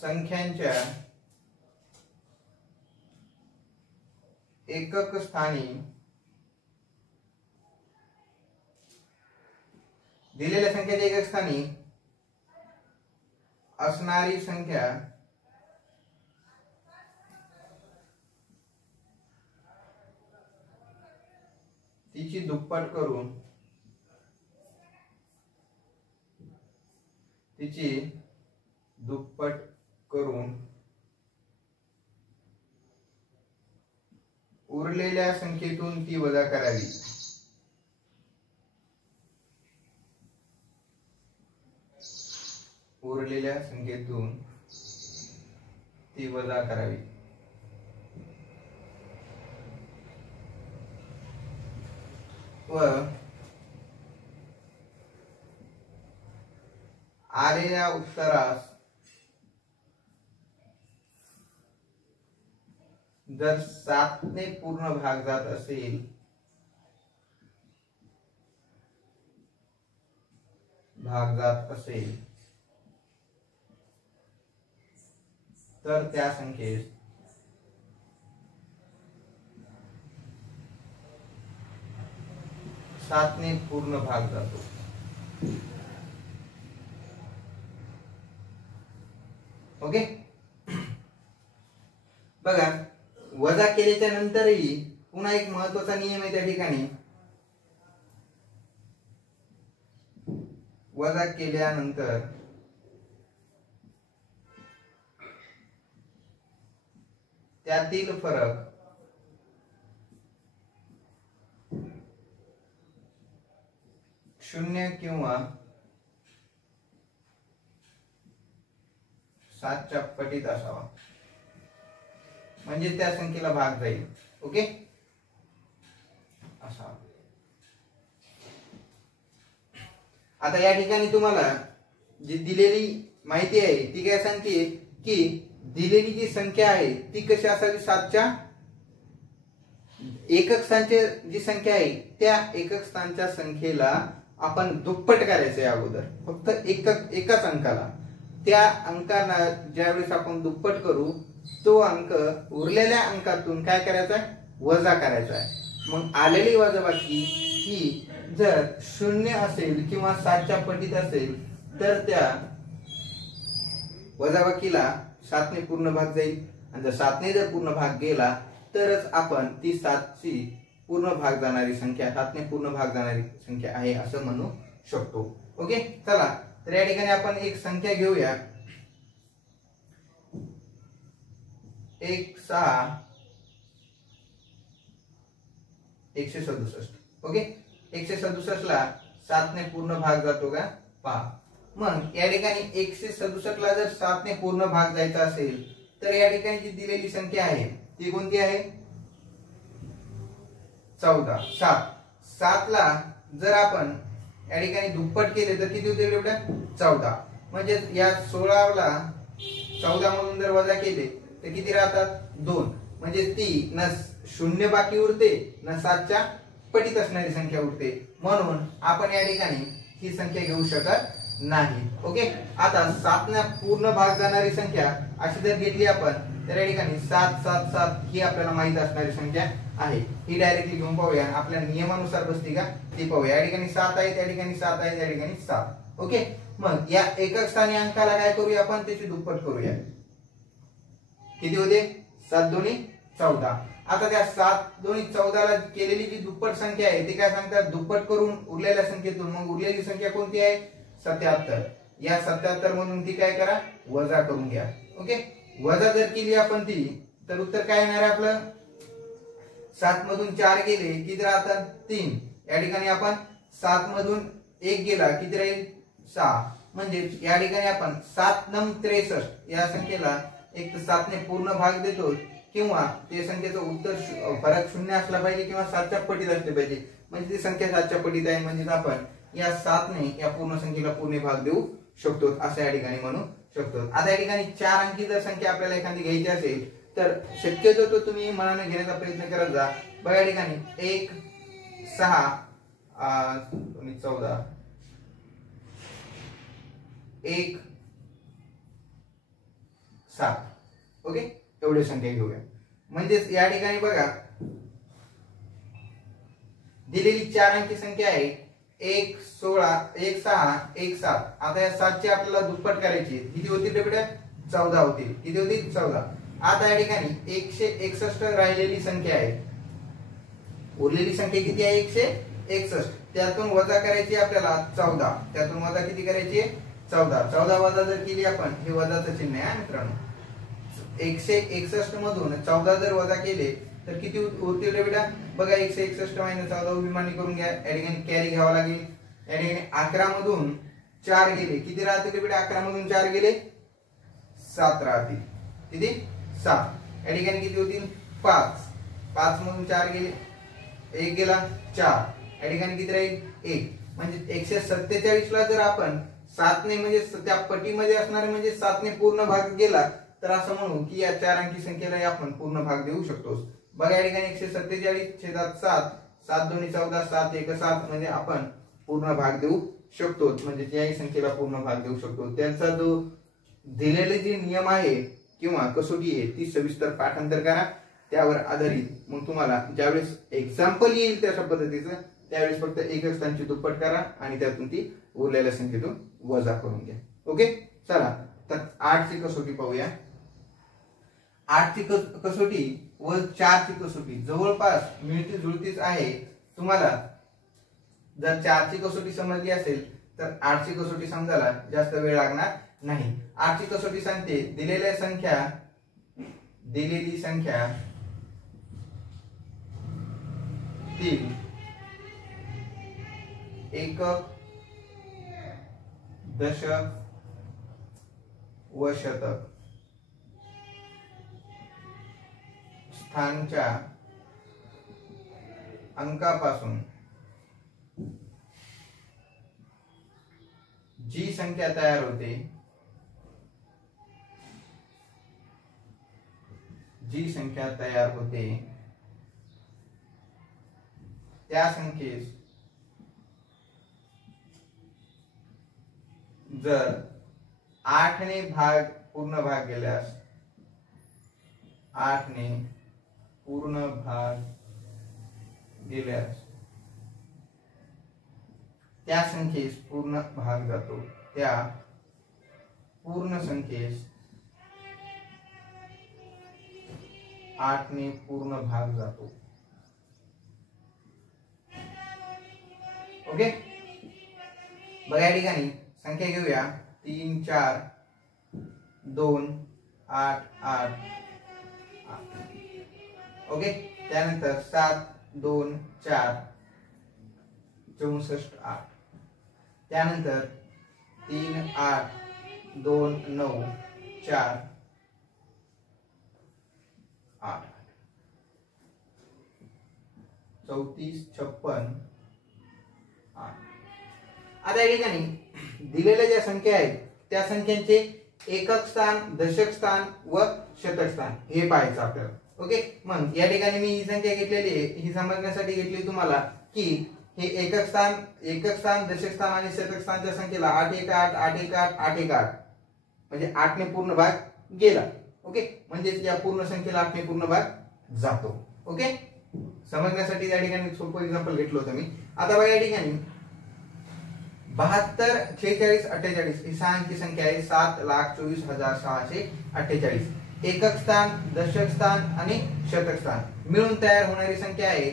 संख्यांच्या एकक स्थानी दिलेल्या संख्येच्या एकक स्थानी असणारी संख्या तिची दुप्पट करून उरलेल्या संख्येतून ती वजा करावी। उरलेल्या संख्येतून ती वजा करावी। व आलेल्या उत्तरास जर 7 ने पूर्ण भाग जात असेल तर त्या संख्येस सात ने पूर्ण भाग जातो। ओके, बघा वजा केल्याच्या नंतरही पुन्हा एक महत्त्वाचा नियम आहे त्या ठिकाणी। वजा केल्यानंतर त्यातील फरक शून्य किंवा 7 च्या पटीत असावा, म्हणजे त्या संख्येला भाग जाईल। ओके, असा। आता या ठिकाणी तुम्हाला जी दिलेली माहिती आहे ती काय सांगते की दिलेली जी संख्या आहे ती कशी असावी, 7 च्या एकक स्थानची जी संख्या आहे त्या एकक स्थानच्या संख्येला आपण दुप्पट करायचंय अगोदर, फक्त एकाच अंकाला। त्या अंकाला ज्यावेळेस आपण दुप्पट करू तो अंक उरलेल्या अंकातून काय करायचा आहे, वजा करायचा आहे। मग आलेली वजाबाकी ही जर 0 असेल किंवा 7 च्या पटीत असेल तर त्या वजाबाकीला 7 ने पूर्ण भाग जाईल, आणि जर 7 ने जर पूर्ण भाग गेला तरच आपण ती 7 ची पूर्ण भाग जाणारी संख्या, 7 ने पूर्ण भाग जाणारी संख्या आहे असं म्हणू शकतो। ओके, चला तर या ठिकाणी आपण एक संख्या घेऊया, 167। ओके, 167 ला 7 ने पूर्ण भाग जातो का, पहा। मग या ठिकाणी 167 ला जर 7 ने पूर्ण भाग जायचा असेल तर या ठिकाणी जी दिलेली संख्या आहे ती कोणती आहे, 14। 7 ला जर आपण या ठिकाणी दुप्पट केले तर किती होते एवढ्या, 14। म्हणजे या 16 ला 14 मधून जर वजा केले तर किती राहतात, 2। म्हणजे ती न 0 बाकी उरते न 7 च्या पटीत असणारी संख्या उरते, म्हणून आपण या ठिकाणी ही संख्या घेऊ शकत नाही। ओके, आता 7 ने पूर्ण भाग जाणारी संख्या अशी जर घेतली आपण तर या ठिकाणी 7 7 7 ही आपल्याला माहित असणारी संख्या आहे। ही डायरेक्टली घेऊन पाहूया, आपल्या नियमानुसार बसते का ते पाहूया। या ठिकाणी 7 आहे, त्या ठिकाणी 7 आहे, त्या ठिकाणी 7। ओके, मग या एकक स्थानी अंकाला काय करूया आपण, त्याची दुप्पट करूया। किती होते, 7 दोन्ही 14। आता त्या 7 दोन्ही 14 ला केलेली जी दुप्पट संख्या आहे ती काय सांगतात, दुप्पट करून उरलेल्या संख्येतून, मग उरलेली संख्या कोणती आहे, 77। या 77 मधून ती काय करा, वजा करून घ्या। ओके, वजा जर केली आपण ती तर उत्तर काय येणार आहे आपलं, 7 मधून 4 गेले किती राहतात, 3। या ठिकाणी आपण 7 मधून 1 गेला किती राहील, 6। म्हणजे या ठिकाणी आपण 7 नम 63 या संख्येला एक तर 7 ने पूर्ण भाग देतो किंवा ते संख्येचं उत्तर फरक 0 असला पाहिजे किंवा 7 च्या पटीत असले पाहिजे, म्हणजे ती संख्या 7 च्या पटीत आहे, म्हणजे आपण या 7 ने या पूर्ण संख्येला पूर्ण भाग देऊ शकतो असं या ठिकाणी म्हणू शकतो। आता या ठिकाणी 4 अंकी जर संख्या आपल्याला एखादी घ्यायची असेल तर शक्यतो तो तुम्ही मनाने घेण्याचा प्रयत्न करत जा। बघा या ठिकाणी 1 6 14 1 7. ओके, एवढी संख्या घेऊया. म्हणजेच या ठिकाणी बघा दिलेली 4 अंकी संख्या आहे 1 16 1 6 1 7. आता या 7 ची आपल्याला दुप्पट करायची. किती होतील बेटा? 14 होतील. किती होतील? 14. आता या ठिकाणी 161 राहिलेली संख्या आहे. उरलेली संख्या किती आहे? 161. त्यातून वजा करायची आपल्याला 14. त्यातून वजा किती करायची? 14. 14 वजा जर केली आपण, हे वजाचं चिन्ह आहे मित्रांनो. 161 मधून 14 जर वजा केले तर किती उरतील रे बेटा? बघा 161 - 14 उभी करून घ्या. या ठिकाणी कॅरी घ्यावा लागेल. या ठिकाणी 11 मधून 4 गेले. किती राहतील बेटा? 11 मधून 4 गेले 7 राहतील. किती? 7. या ठिकाणी किती होतील? 5. 5 मधून 4 गेले, 1 गेला 4. या ठिकाणी किती राहील? 1. म्हणजे 147 ला जर आपण 7 ने म्हणजे त्या पटीमध्ये असणारे म्हणजे 7 ने पूर्ण भाग गेला तर असं म्हणू की या 4 अंकी संख्येला आपण पूर्ण भाग देऊ शकतो. बघा या ठिकाणी 147/7, 7 2 14, 7 1 7 म्हणजे आपण पूर्ण भाग देऊ शकतो. म्हणजे याही संख्येला पूर्ण भाग देऊ शकतो. त्यांचा जो दिलेले जे नियम आहे किंवा कसोटी आहे ती सविस्तर पाठांतर करा. त्यावर आधारित मग तुम्हाला ज्यावेळेस एक्झाम्पल येईल त्या पद्धतीचं त्यावेळेस फक्त एकक स्थानची दुप्पट करा आणि त्यातून ती उरलेल्या संख्येतून वजा करून घ्या. ओके, चला तर 8 ची कसोटी पाहूया. 8 ची कसोटी व 4 ची कसोटी जवळपास मिळती जुळतीच आहे. तुम्हाला जर 4 ची कसोटी समजली असेल तर 8 ची कसोटी समजायला जास्त वेळ लागणार नाही. 8 ची कसोटी सांगते दिलेली संख्या तील एकक, दशक व शतक स्थानच्या अंकापासून जी संख्या तयार होते त्या संख्येस जर 8 ने पूर्ण भाग गेल्यास 8 ने पूर्ण भाग गेल्यास त्या संख्येस पूर्ण भाग जातो. त्या पूर्ण संख्येस 8 ने पूर्ण भाग जातो. ओके, बघा या ठिकाणी संख्या घेऊया 3 4 2 8 8. ओके, त्यानंतर 7 2 4 64 8. त्यानंतर 3 8 2 9 4 8. 34 56 8. आता या ठिकाणी दिलेल्या ज्या संख्या आहेत त्या संख्यांचे एकक स्थान, दशक स्थान व शतक स्थान हे पाहायचं आपल्याला. ओके, मग या ठिकाणी मी ही संख्या घेतलेली आहे ही समजण्यासाठी घेतली तुम्हाला की हे एकक स्थान, दशक स्थान आणि शतक स्थानच्या संख्येला 8 1 8 8 1 8 8 1 8 म्हणजे 8 ने पूर्ण भाग गेला. ओके, म्हणजे या पूर्ण संख्येला 8 ने पूर्ण भाग जातो. ओके, समजण्यासाठी या ठिकाणी सोपं एक्झाम्पल घेतलं होतं मी. आता बघा या ठिकाणी 72 46 48 ही 6 अंकी संख्या आहे. 7,24,648. एकक स्थान, दशक स्थान आणि शतक स्थान मिळून तयार होणारी संख्या आहे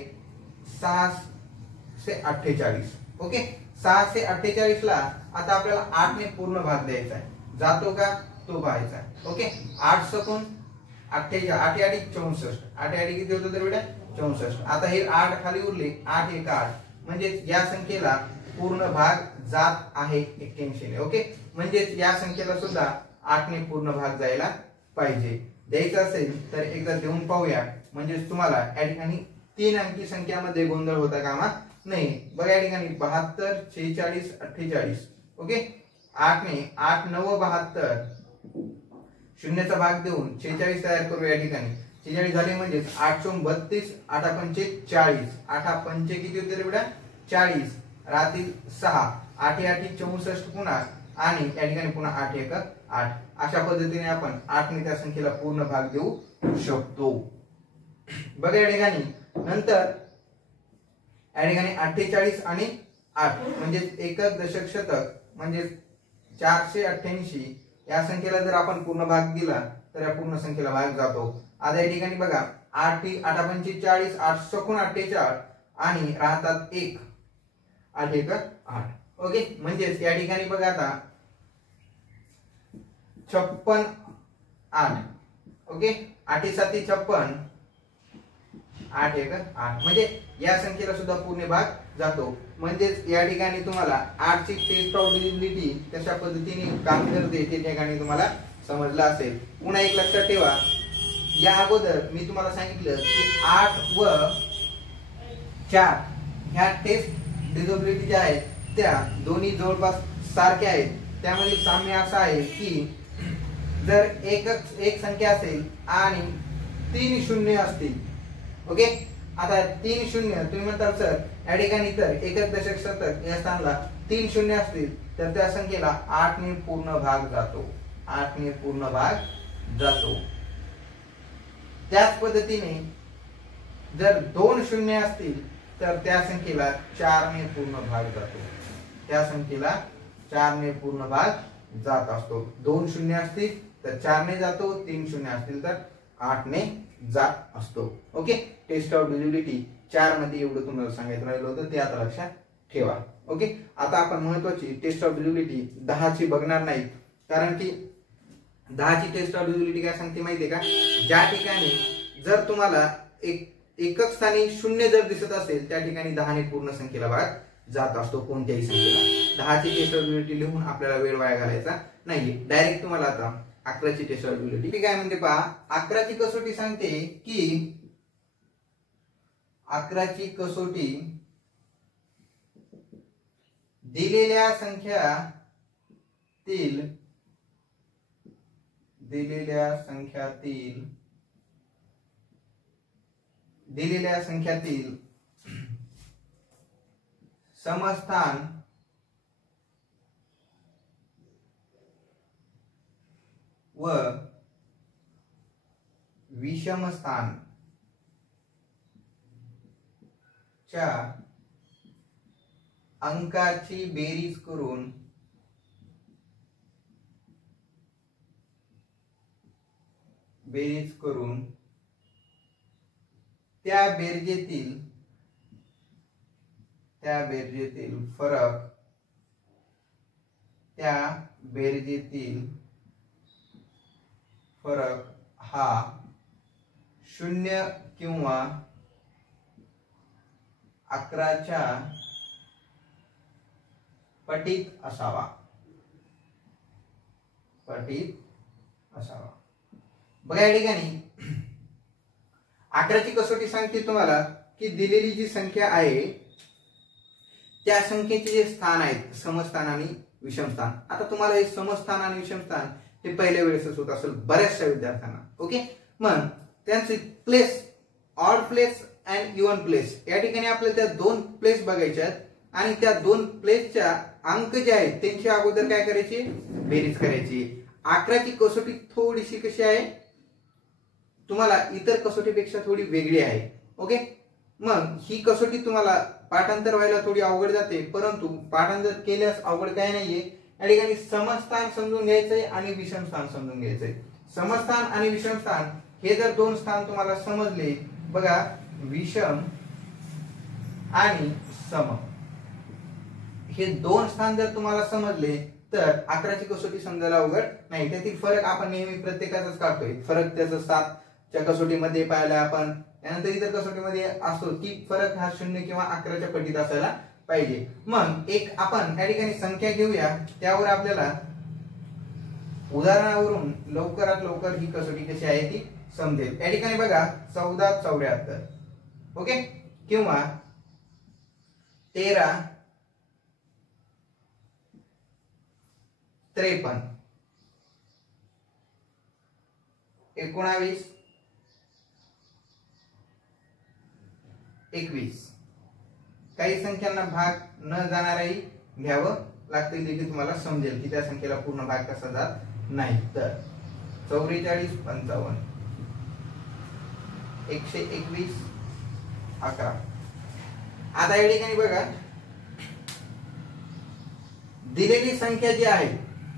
648. ओके, 648 ला आता आपल्याला 8 ने पूर्ण भाग द्यायचा आहे. जातो का तो पाहायचा आहे. ओके, 8 सकून 48 8 8 64. 8 8 किती होतं तर बेटा 64. आता हे 8 खाली उरले 8 1 8 म्हणजे या संख्येला पूर्ण भाग जात आहे 81 ने. ओके, म्हणजे या संख्येला सुद्धा 8 ने पूर्ण भाग जायला पाहिजे. द्यायचं असेल तर एकदा देऊन पाहूया म्हणजे तुम्हाला या ठिकाणी 3 अंकी संख्यामध्ये गोंधळ होता कामा नाही. बघा या ठिकाणी 72 46 48. ओके, 8 ने 8 9 72 शून्याचा भाग देऊन 46 तयार करू. या ठिकाणी 46 झाले म्हणजे 8 चौक 32 8 पंचे 40. 8 पंचे किती होते रे बेटा 40 राहतील 6. 8 8 64 पुन्हा आणि या ठिकाणी पुन्हा 8 1 8. अशा पद्धतीने आपण 8 ने त्या संख्येला पूर्ण भाग देऊ शकतो. बघा या ठिकाणी नंतर या ठिकाणी 48 आणि 8 म्हणजे एकक दशक शतक म्हणजे 488 या संख्येला जर आपण पूर्ण भाग दिला तर या पूर्ण संख्येला भाग जातो. आता या ठिकाणी बघा 8 8 पंचे 40, 8 सकून 48 आणि राहतात 1, 8 1 8. ओके, म्हणजे या ठिकाणी बघा आता 56 8. ओके, 8 7 56, 8 1 8 म्हणजे या संख्येला सुद्धा पूर्ण भाग जातो. म्हणजेच या ठिकाणी तुम्हाला 8 ची टेस्ट प्रोबॅबिलिटी कशा पद्धतीने काम करते ते ठिकाणी तुम्हाला समजलं असेल. पुन्हा एक लक्षात ठेवा, या अगोदर मी तुम्हाला सांगितलं की 8 व 4 ह्या टेस्ट डिझोबिलिटी ज्या आहेत त्या दोन्ही जवळपास सारख्या आहेत. त्यामध्ये साम्य असं आहे की जर एक संख्या असेल आणि 3 शून्य असतील. ओके, आता 3 शून्य तुम्ही म्हणता सर या ठिकाणी तर एकक दशक शतक या स्थानाला 3 शून्य असतील तर त्या संख्येला 8 ने पूर्ण भाग जातो. 8 ने पूर्ण भाग जातो. त्याच पद्धतीने जर 2 शून्य असतील तर त्या संख्येला 4 ने पूर्ण भाग जातो. त्या संख्येला 4 ने पूर्ण भाग जात असतो. 2 शून्य असतील तर 4 ने जातो, 3 शून्य असतील तर 8 ने जात असतो. ओके, टेस्ट ऑफ डिझिबिलिटी 4 मध्ये एवढं तुम्हाला सांगायचं राहिलं होतं ते आता लक्षात ठेवा. ओके, आता आपण महत्वाची टेस्ट ऑफ डिझिबिलिटी 10 ची बघणार नाही, कारण की 10 ची टेस्ट ऑफ डिझिबिलिटी काय सांगते माहितीये का, ज्या ठिकाणी जर तुम्हाला एकक स्थानी शून्य जर दिसत असेल त्या ठिकाणी 10 ने पूर्ण संख्येला भाग जात असतो कोणत्याही संख्येला. 10 ची टेस्ट ऑफ डिझिबिलिटी लिहून आपल्याला वेळ वाया घालायचा नाहीये. डायरेक्ट तुम्हाला आता 11 ची टेस्ट ऑफ डिझिबिलिटी काय म्हणते पहा. 11 ची कसोटी सांगते की 11 ची कसोटी दिलेल्या संख्यातील समस्थान व विषमस्थान च्या अंकाची बेरीज करून त्या बेरजेतील फरक हा 0 किंवा 11 च्या पटीत असावा. बघा या ठिकाणी 11 ची कसोटी सांगते तुम्हाला की दिलेली जी संख्या आहे त्या संख्येचे जे स्थान आहेत समस्थान आणि विषमस्थान. आता तुम्हाला हे समस्थान आणि विषमस्थान हे पहिल्या वेळेसच होत असेल बऱ्याचशा विद्यार्थ्यांना. ओके, मग त्यांचे place, odd place and even place या ठिकाणी आपल्याला त्या 2 प्लेस बघायच्या आहेत आणि त्या 2 प्लेसच्या अंक जे आहेत त्यांची अगोदर काय करायची, बेरीज करायची. 11 ची कसोटी थोडीशी कशी आहे, तुम्हाला इतर कसोटीपेक्षा थोडी वेगळी आहे. ओके, मग ही कसोटी तुम्हाला पाठांतर व्हायला थोडी अवघड जाते, परंतु पाठांतर केल्यास अवघड काय नाहीये. या ठिकाणी समस्थान समजून घ्यायचंय आणि विषमस्थान समजून घ्यायचंय. समस्थान आणि विषमस्थान हे जर 2 स्थान तुम्हाला समजले, बघा विषम आणि सम हे 2 स्थान जर तुम्हाला समजले तर 11 ची कसोटी समजायला अवघड नाही. त्यातील फरक आपण नेहमी प्रत्येकाचाच काढतोय. फरक त्याचा 7 च्या कसोटीमध्ये पाहिला आपण, त्यानंतर इतर कसोटीमध्ये असतो की फरक हा 0 किंवा 11 च्या पटीत असायला पाहिजे. मग एक आपण या ठिकाणी संख्या घेऊया, त्यावर आपल्याला उदाहरणावरून लवकरात लवकर ही कसोटी कशी आहे ती समजेल. या ठिकाणी बघा 1474 ओके किंवा 13 53 19 21 काही संख्यांना भाग न जाणारही घ्यावं लागतील देखील तुम्हाला समजेल की त्या संख्येला पूर्ण भाग कसा जात नाही. तर 44, 55, 121, 11. आता या ठिकाणी बघा दिलेली संख्या जी आहे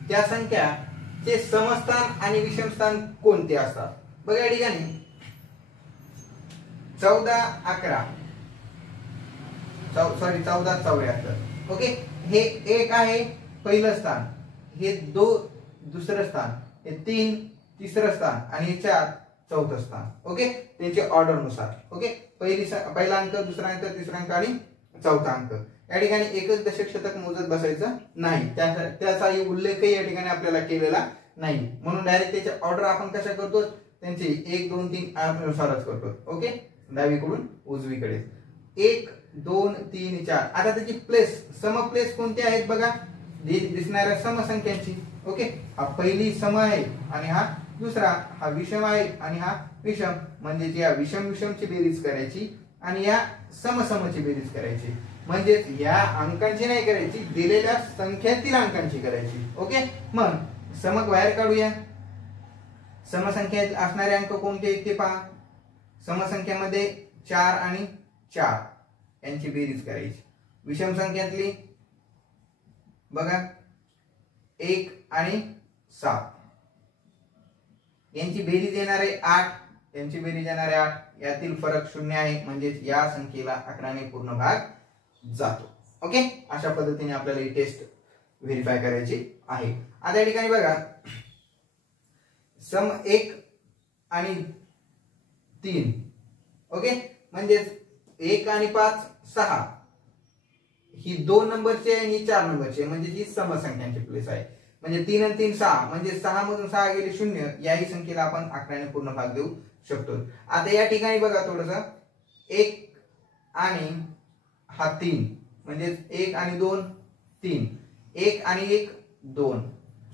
त्या संख्याचे समस्थान आणि विषमस्थान कोणते असतात. बघा या ठिकाणी 14, 11 14, 74. ओके, हे 1 आहे पहिलं स्थान, हे 2 दुसरं स्थान, हे 3 तिसरं स्थान आणि हे 4 चौथं स्थान. ओके, त्यांचे ऑर्डर नुसार. ओके, पहिला अंक, दुसरा अंक, तिसरा अंक आणि चौथा अंक. या ठिकाणी एकच दशक शतक मोजत बसायचं नाही, त्याचाही उल्लेखही या ठिकाणी आपल्याला केलेला नाही. म्हणून डायरेक्ट त्याचे ऑर्डर आपण कशा करतो, त्यांचे 1 2 3 नुसारच करतो. ओके, डावीकडून उजवीकडे 1 2 3 4. आता त्याची प्लेस, सम प्लेस कोणते आहेत बघा, दिसणाऱ्या समसंख्यांची. ओके, हा पहिली सम आहे आणि हा दुसरा, हा विषम आहे आणि हा विषम, म्हणजे या विषम विषमची बेरीज करायची आणि या समसमची बेरीज करायची. म्हणजे या अंकांची नाही करायची, दिलेल्या संख्येतील अंकांची करायची. ओके, मग समक बाहेर काढूया. समसंख्येत असणारे अंक कोणते ते पहा. समसंख्यामध्ये 4 आणि 4 यांची बेरीज करायची. विषम संख्यातली बघा 1 आणि 7 यांची बेरीज येणार आहे 8, यांची बेरीज येणार आहे 8. यातील फरक 0 आहे, म्हणजे या संख्येला 11 ने पूर्ण भाग जातो. ओके, अशा पद्धतीने आपल्याला ही टेस्ट व्हेरीफाय करायची आहे. आता या ठिकाणी बघा सम 1 आणि 3. ओके, म्हणजे 1 आणि 5 6, ही 2 नंबरची आहे आणि 4 नंबरची आहे, म्हणजे ही समसंख्यांची प्लेस आहे. म्हणजे 3 आणि 3 6, म्हणजे 6 मधून 6 गेले 0. याही संख्येला आपण 11 ने पूर्ण भाग देऊ शकतो. आता या ठिकाणी बघा थोडस 1 आणि हा 3, म्हणजे 1 आणि 2 3, 1 आणि 1 2,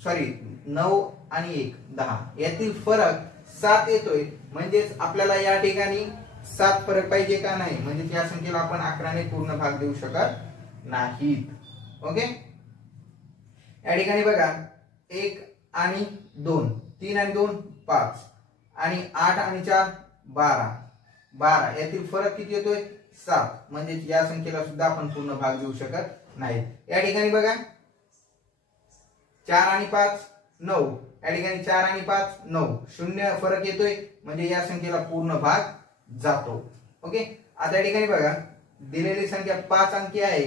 सॉरी 9 आणि 1 10. यातील फरक 7 येतोय, म्हणजे आपल्याला या ठिकाणी 7 फरक पाहिजे का नाही, म्हणजे या संख्येला आपण 11 ने पूर्ण भाग देऊ शकत नाहीत. ओके, या ठिकाणी बघा 1 आणि 2, 3 आणि 2 5 आणि 8 आणि 4 12, 12. यातील फरक किती येतोय 7, म्हणजे या संख्येला सुद्धा आपण पूर्ण भाग देऊ शकत नाही. या ठिकाणी बघा 4 आणि 5 9, या ठिकाणी 4 आणि 5 9, 0 फरक येतोय, म्हणजे या संख्येला पूर्ण भाग जातो. ओके, आता या ठिकाणी बघा दिलेली संख्या 5 अंकी आहे,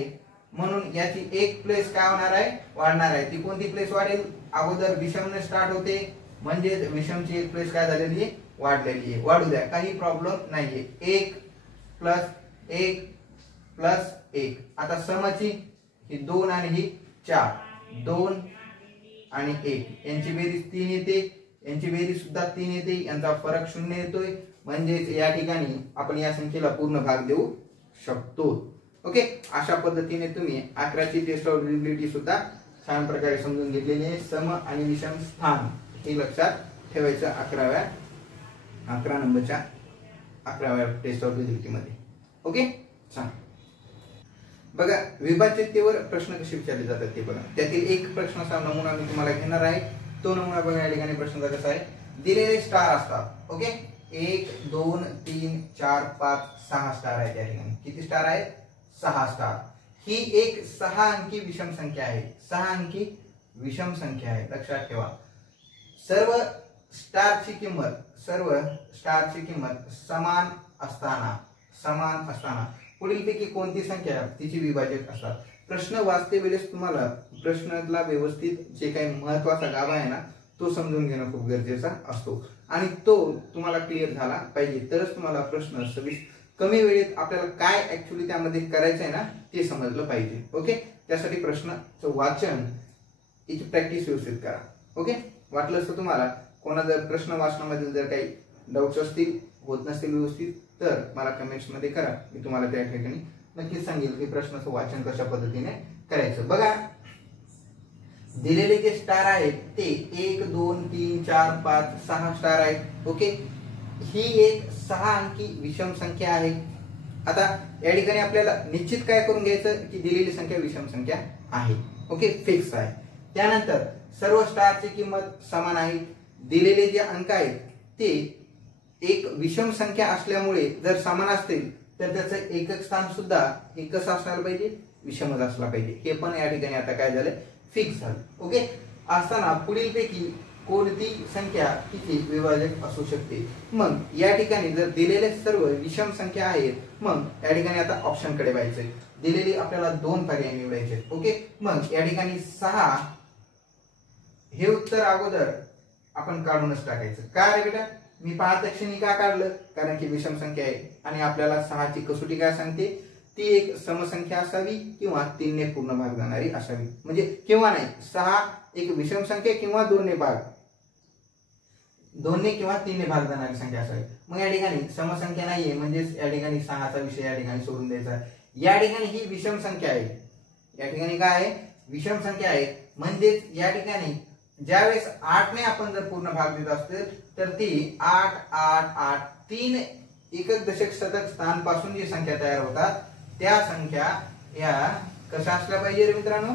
म्हणून याची एक प्लेस काय होणार आहे, वाढणार आहे. ती कोणती प्लेस वाढेल, अगोदर विषमने स्टार्ट होते, म्हणजे विषमची एक प्लेस काय झालेली आहे, वाढलेली आहे. वाढू द्या, काही प्रॉब्लेम नाहीये. 1 प्लस 1 प्लस 1. आता समची ही 2 आणि ही 4, 2 आणि 1 यांची बेरीज 3 येते, यांची बेरीज सुद्धा 3 येते, यांचा फरक 0 येतोय, म्हणजे या ठिकाणी आपण या संख्येला पूर्ण भाग देऊ शकतो. ओके, अशा पद्धतीने तुम्ही 11ची टेस्ट ऑफ डिलिबिलिटी सुद्धा छान प्रकारे समजून घेतलेली आहे. सम आणि विषम स्थान हे लक्षात ठेवायचं 11 नंबरच्या 11व्या टेस्ट ऑफ डिलिबिलिटी मध्ये. ओके, छान. बघा विभाज्यतेवर प्रश्न कसे विचारले जातात ते बघा. त्यातील एक प्रश्नाचा नमुना मी तुम्हाला घेणार आहे. तो नमुना बघा. या ठिकाणी प्रश्न कसा आहे, दिलेले स्टार असतात. ओके, 1 2 3 4 5 6 स्टार आहेत. या ठिकाणी किती स्टार आहेत, 6 स्टार. ही एक 6 अंकी विषम संख्या आहे. 6 अंकी विषम संख्या आहे, लक्षात ठेवा. सर्व स्टारची किंमत समान असताना पुढीलपैकी कोणती संख्या तिची विभाजक असतात. प्रश्न वाचते वेळेस तुम्हाला प्रश्नातला व्यवस्थित जे काही महत्वाचा गाभा आहे ना, तो समजून घेणं खूप गरजेचा असतो आणि तो तुम्हाला क्लिअर झाला पाहिजे, तरच तुम्हाला प्रश्न कमी वेळेत आपल्याला काय ऍक्च्युअली त्यामध्ये करायचं आहे ना ते समजलं पाहिजे. ओके, त्यासाठी प्रश्नाचं वाचन याची प्रॅक्टिस व्यवस्थित करा. ओके, वाटलं तर तुम्हाला कोणा जर प्रश्न वाचनामध्ये जर काही डाऊट्स असतील, होत नसतील व्यवस्थित, तर मला कमेंट्स मध्ये करा. मी तुम्हाला त्या ठिकाणी नक्कीच सांगेल की प्रश्नाचं वाचन कशा पद्धतीने करायचं. बघा दिलेले जे स्टार आहेत ते 1 2 3 4 5 6 स्टार आहेत. ओके, ही एक 6 अंकी विषम संख्या आहे. आता या ठिकाणी आपल्याला निश्चित काय करून घ्यायचं की दिलेली संख्या विषम संख्या आहे. ओके, फिक्स आहे. त्यानंतर सर्व स्टारची किंमत समान आहे. दिलेले जे अंक आहेत ते एक विषम संख्या असल्यामुळे जर समान असतील तर त्याचं एकक स्थान सुद्धा एक कसं असणार पाहिजे, विषमच असला पाहिजे. हे पण या ठिकाणी आता काय झालं, फिक्स झालं. ओके, असताना पुढीलपैकी कोणती संख्या किती विभाजक असू शकते. मग या ठिकाणी जर दिलेले सर्व विषम संख्या आहेत, मग या ठिकाणी आता ऑप्शन कडे व्हायचंय. दिलेली आपल्याला 2 पर्याय निवडायचे. ओके, मग या ठिकाणी 6 हे उत्तर अगोदर आपण काढूनच टाकायचं. का रे बेटा, मी पाहत्या क्षणी का काढलं, कारण की विषम संख्या आहे आणि आपल्याला 6 ची कसोटी काय सांगते, ती एक समसंख्या असावी किंवा 3 ने पूर्ण भाग जाणारी असावी. म्हणजे किंवा नाही, 6 एक विषम संख्या किंवा 2 ने किंवा 3 ने भाग जाणारी संख्या असावी. मग या ठिकाणी समसंख्या नाहीये, म्हणजेच या ठिकाणी 6 चा विषय या ठिकाणी सोडून द्यायचा. या ठिकाणी ही विषम संख्या आहे. या ठिकाणी काय आहे, विषम संख्या आहे. म्हणजेच या ठिकाणी ज्यावेळेस 8 ने आपण जर पूर्ण भाग देत असतो तर ती 8 8 8 3 एकक दशक शतक स्थान पासून जी संख्या तयार होतात त्या संख्या या कशा असल्या पाहिजे रे मित्रांनो,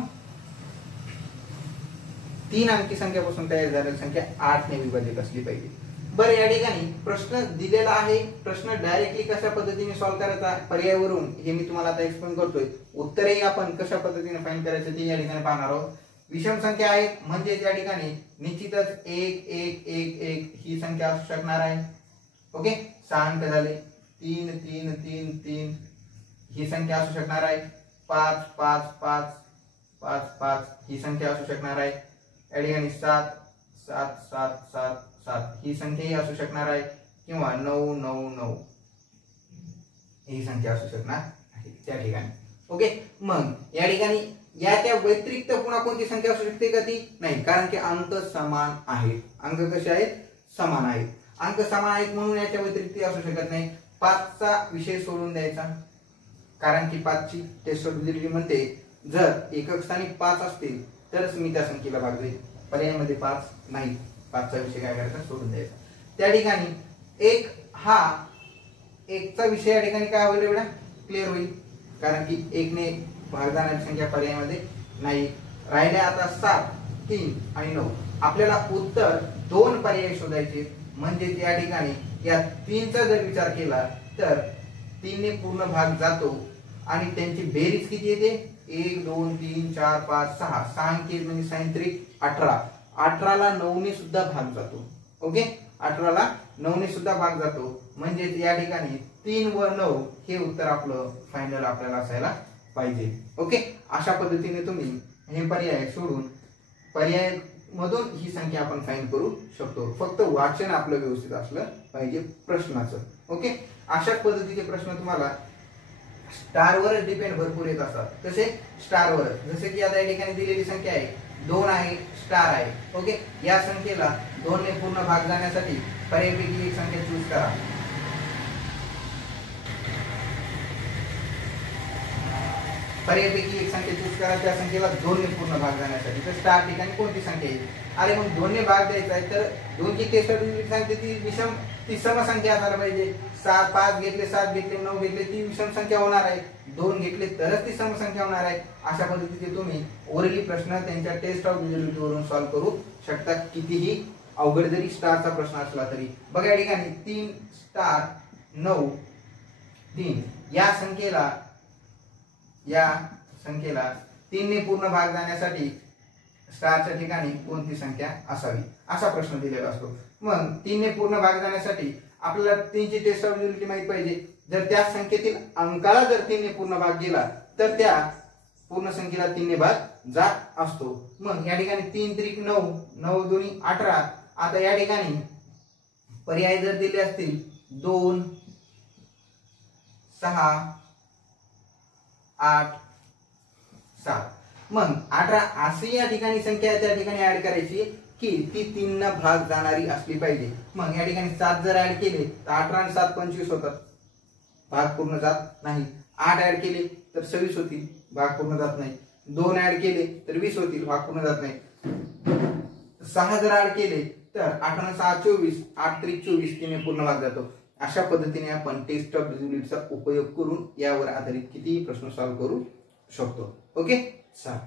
3 अंकी संख्यापासून तयार झालेली संख्या 8 ने विभाजित असली पाहिजे. बरं, या ठिकाणी प्रश्न दिलेला आहे. प्रश्न डायरेक्टली कशा पद्धतीने सॉल्व्ह करायचा पर्यायावरून हे मी तुम्हाला आता एक्सप्लेन करतोय. उत्तरही आपण कशा पद्धतीने फाइंड करायचं ते या ठिकाणी पाहणार आहोत. विषम संख्या आहेत म्हणजे या ठिकाणी निश्चितच 1 1 1 1 ही संख्या असू शकणार आहे. ओके, 6 अंक झाले. 3 3 3 3 ही संख्या असू शकणार आहे. 5 5 5 5 5 ही संख्या असू शकणार आहे. या ठिकाणी 7 7 7 7 7 ही संख्याही असू शकणार आहे किंवा 9 9 9 ही संख्या असू शकणार आहे त्या ठिकाणी. ओके, मग या ठिकाणी याच्या व्यतिरिक्त पुन्हा कोणती संख्या असू शकते का, ती नाही, कारण की अंक समान आहेत. अंक कसे आहेत, समान आहेत. अंक समान आहेत म्हणून याच्या व्यतिरिक्त असू शकत नाही. 5 चा विषय सोडून द्यायचा, कारण की 5 ची टेस्टॅबिलिटी म्हणते जर एकक स्थानी 5 असतील तरच मी त्या संख्येला भाग देईल. पर्यायामध्ये 5 नाही, 5 चा विषय काय करायचा, सोडून द्यायचा. त्या ठिकाणी 1 चा विषय या ठिकाणी काय होईल एवढा क्लिअर होईल, कारण की 1 ने भाग जाणारी संख्या पर्यायामध्ये नाही. राहिले आता 7 3 आणि 9. आपल्याला उत्तर 2 पर्याय शोधायचे. म्हणजे या ठिकाणी या 3 चा जर विचार केला तर 3 ने पूर्ण भाग जातो आणि त्यांची बेरीज किती येते, 1 2 3 4 5 6 6 अंकी म्हणजे 6 18. 18 ला 9 ने सुद्धा भाग जातो. ओके, 18 ला 9 ने सुद्धा भाग जातो. म्हणजे या ठिकाणी 3 व 9 हे उत्तर आपलं फायनल आपल्याला असायला पाहिजे. ओके, अशा पद्धतीने तुम्ही हे पर्याय सोडून पर्याय मधून ही संख्या आपण फाइंड करू शकतो. फक्त वाचन आपलं व्यवस्थित असलं पाहिजे प्रश्नाचं. ओके, अशा पद्धतीचे प्रश्न तुम्हाला स्टारवर डिपेंड भरपूर येत असतात. कसे, स्टारवर, जसे की आता या ठिकाणी दिलेली संख्या आहे 2 आहे, स्टार आहे. ओके, या संख्येला 2 ने पूर्ण भाग जाण्यासाठी पर्यायापैकी एक संख्या चूज करा. पर्यायापैकी एक संख्या चूज करा, त्या संख्येला 2 ने पूर्ण भाग जाण्यासाठी. तर स्टार ठिकाणी कोणती संख्या येईल, अरे मग 2 ने भाग द्यायचा आहे तर 2 ची टेस्टॅबिलिटी सांगते ती विषम, ती समसंख्या असायला पाहिजे. 5 घेतले, 7 घेतले, 9 घेतले, ती विषम संख्या होणार आहे. 2 घेतले तरच ती समसंख्या होणार आहे. अशा पद्धतीने तुम्ही ओरली प्रश्न त्यांच्या टेस्ट ऑफ विजिबिलिटी वरून सॉल्व्ह करू शकता, कितीही अवघड जरी स्टारचा प्रश्न असला तरी. बघा या ठिकाणी 3 स्टार 9 3 या संख्येला 3 ने पूर्ण भाग जाण्यासाठी स्टारच्या ठिकाणी कोणती संख्या असावी असा प्रश्न दिलेला असतो. मग 3 ने पूर्ण भाग जाण्यासाठी आपल्याला 3 ची टेस्टॅबिलिटी माहित पाहिजे. जर त्या संख्येतील अंकाला जर 3 ने पूर्ण भाग गेला तर त्या पूर्ण संख्येला 3 ने भाग जात असतो. मग या ठिकाणी 3 त्रिक 9 9 दोन्ही 18. आता या ठिकाणी पर्याय जर दिले असतील 2 6 8 7, मग 18 अशी या ठिकाणी संख्या त्या ठिकाणी ऍड करायची की ती 3 ना भाग जाणारी असली पाहिजे. मग या ठिकाणी 7 जर ऍड केले तर 18 आणि 7 25 होतात, भाग पूर्ण जात नाही. 8 ऍड केले तर 26 होतील, भाग पूर्ण जात नाही. 2 ऍड केले तर 20 होतील, भाग पूर्ण जात नाही. 6 जर ऍड केले तर 8 आणि 6 24, 8 त्रिक 24, 3 ने पूर्ण भाग जातो. अशा पद्धतीने आपण टेस्ट ऑफ विजिबिलिटीचा उपयोग करून यावर आधारित कितीही प्रश्न सॉल्व्ह करू शकतो. ओके, चला.